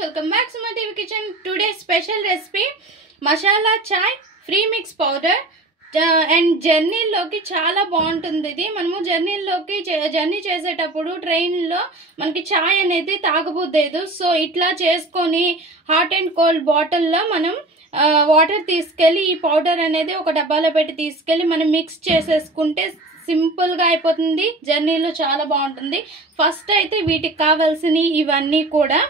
welcome back to my TV kitchen. Today's special recipe masala chai free mix powder and journey లోకి చాలా బాగుంటుంది. ఇది మనము journey చేసేటప్పుడు ట్రైన్ లో మనకి చాయ్ అనేది తాగబుద్దేదు. సో ఇట్లా చేసుకొని హాట్ అండ్ కోల్డ్ బాటిల్ లో మనం వాటర్ తీసుకెళ్లి ఈ పౌడర్ అనేది ఒక డబ్బాలో పెట్టి తీసుకెళ్లి మనం మిక్స్ చేసేసుకుంటే సింపుల్ గా అయిపోతుంది. జర్నీలో చాలా బాగుంటుంది. ఫస్ట్ అయితే వీటికి కావాల్సిన ఇవన్నీ కూడా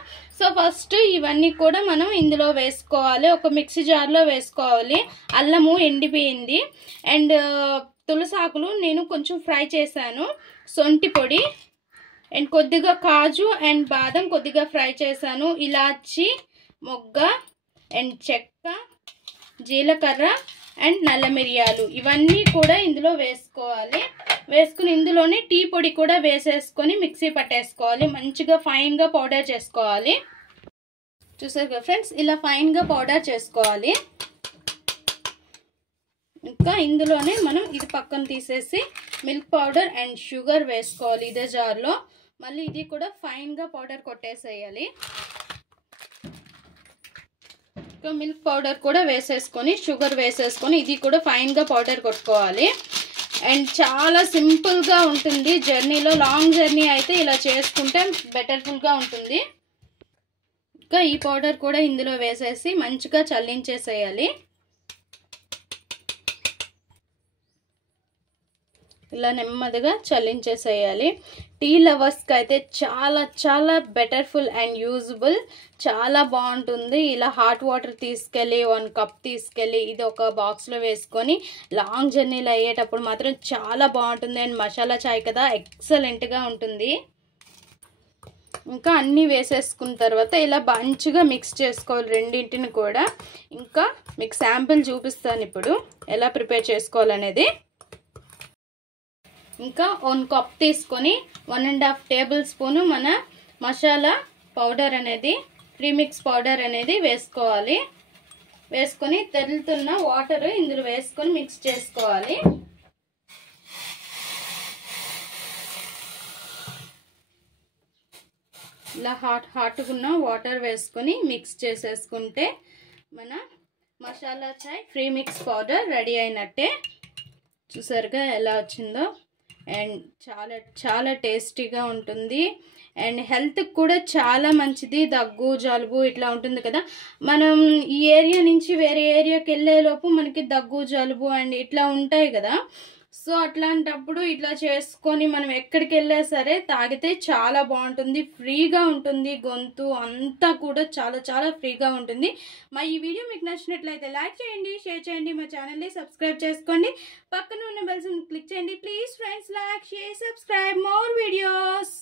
ఫస్ట్ ఇవన్నీ కూడా మనం ఇందులో వేసుకోవాలి. ఒక మిక్సీ జార్లో వేసుకోవాలి. అల్లము ఎండిపోయింది అండ్ తులసాకులు నేను కొంచెం ఫ్రై చేశాను. సొంటి పొడి అండ్ కొద్దిగా కాజు అండ్ బాదం కొద్దిగా ఫ్రై చేశాను. ఇలాచి మొగ్గ అండ్ చెక్క జీలకర్ర అండ్ నల్ల మిరియాలు ఇవన్నీ కూడా ఇందులో వేసుకోవాలి. వేసుకుని ఇందులోనే టీ పొడి కూడా వేసేసుకొని మిక్సీ పట్టేసుకోవాలి. మంచిగా ఫైన్ గా పౌడర్ చేసుకోవాలి. చూసారు కదా ఫ్రెండ్స్, ఇలా ఫైన్ గా పౌడర్ చేసుకోవాలి. ఇంకా ఇందులోనే మనం ఇది పక్కన తీసేసి మిల్క్ పౌడర్ అండ్ షుగర్ వేసుకోవాలి ఇదే జార్లో. మళ్ళీ ఇది కూడా ఫైన్ గా పౌడర్ కొట్టేసేయాలి. మిల్క్ పౌడర్ కూడా వేసేసుకొని షుగర్ వేసేసుకొని ఇది కూడా ఫైన్ గా పౌడర్ కొట్టుకోవాలి. అండ్ చాలా సింపుల్ గా ఉంటుంది. జర్నీలో లాంగ్ జర్నీ అయితే ఇలా చేసుకుంటే బెటర్ఫుల్ గా ఉంటుంది. ఇంకా ఈ పౌడర్ కూడా ఇందులో వేసేసి మంచిగా చల్లించేసేయాలి. ఇలా నెమ్మదిగా చల్లించేసేయాలి. టీ లవర్స్కి అయితే చాలా చాలా బెటర్ఫుల్ అండ్ యూజబుల్, చాలా బాగుంటుంది. ఇలా హాట్ వాటర్ తీసుకెళ్ళి 1 కప్ తీసుకెళ్ళి ఇది ఒక బాక్స్లో వేసుకొని లాంగ్ జర్నీలో అయ్యేటప్పుడు మాత్రం చాలా బాగుంటుంది. అండ్ మసాలా చాయ్ కదా ఎక్సలెంట్గా ఉంటుంది. ఇంకా అన్నీ వేసేసుకున్న తర్వాత ఇలా మంచిగా మిక్స్ చేసుకోవాలి రెండింటిని కూడా. ఇంకా మీకు శాంపిల్ చూపిస్తాను ఇప్పుడు ఎలా ప్రిపేర్ చేసుకోవాలనేది. ఇంకా 1 కప్ తీసుకొని 1.5 టేబుల్ స్పూన్ మన మసాలా పౌడర్ అనేది ప్రీమిక్స్ పౌడర్ అనేది వేసుకోవాలి. వేసుకొని తెరులుతున్న వాటర్ ఇందులో వేసుకొని మిక్స్ చేసుకోవాలి. ఇలా హాట్గా ఉన్న వాటర్ వేసుకొని మిక్స్ చేసేసుకుంటే మన మసాలా చాయ్ ఫ్రీ మిక్స్ పౌడర్ రెడీ అయినట్టే. చూసారుగా ఎలా వచ్చిందో. అండ్ చాలా చాలా టేస్టీగా ఉంటుంది. అండ్ హెల్త్కి కూడా చాలా మంచిది. దగ్గు జలుబు ఇట్లా ఉంటుంది కదా, మనం ఈ ఏరియా నుంచి వేరే ఏరియాకి వెళ్ళేలోపు మనకి దగ్గు జలుబు అండ్ ఇట్లా ఉంటాయి కదా. సో అట్లాంటప్పుడు ఇట్లా చేసుకొని మనం ఎక్కడికి వెళ్ళా సరే తాగితే చాలా బాగుంటుంది. ఫ్రీగా ఉంటుంది. గొంతు అంతా కూడా చాలా చాలా ఫ్రీగా ఉంటుంది. మా ఈ వీడియో మీకు నచ్చినట్లయితే లైక్ చేయండి, షేర్ చేయండి, మా ఛానల్ని సబ్స్క్రైబ్ చేసుకోండి, పక్కన ఉన్న బెల్ సింబల్ క్లిక్ చేయండి. Please friends, like, share, subscribe more videos.